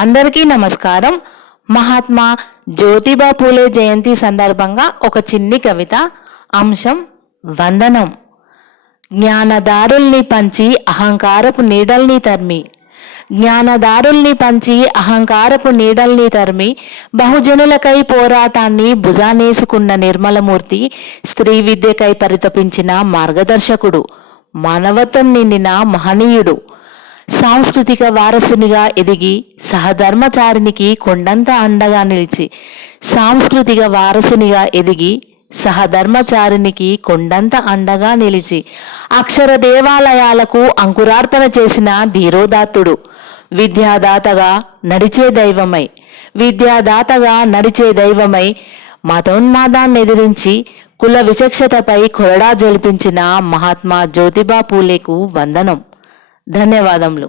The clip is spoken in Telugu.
అందరికీ నమస్కారం. మహాత్మా జ్యోతిబా పూలే జయంతి సందర్భంగా ఒక చిన్ని కవిత. అంశం వందనం. జ్ఞానదారుల్ని పంచి అహంకారపు నీడల్ని తరిమి, జ్ఞానదారుల్ని పంచి అహంకారపు నీడల్ని తరిమి, బహుజనులకై పోరాటాన్ని భుజానేసుకున్న నిర్మలమూర్తి, స్త్రీ విద్యకై పరితపించిన మార్గదర్శకుడు, మానవత్వం నిండిన మహనీయుడు, సాంస్కృతిక వారసునిగా ఎదిగి సహధర్మచారినికి కొండంత అండగా నిలిచి, సాంస్కృతిక వారసునిగా ఎదిగి సహధర్మచారినికి కొండంత అండగా నిలిచి, అక్షర దేవాలయాలకు అంకురార్పణ చేసిన ధీరోదాత్తుడు, విద్యాదాతగా నడిచే దైవమై మతోన్మాదాన్ని ఎదిరించి కుల విచక్షతపై కొరడా జల్పించిన మహాత్మా జ్యోతిబా పూలేకు వందనం. ధన్యవాదములు.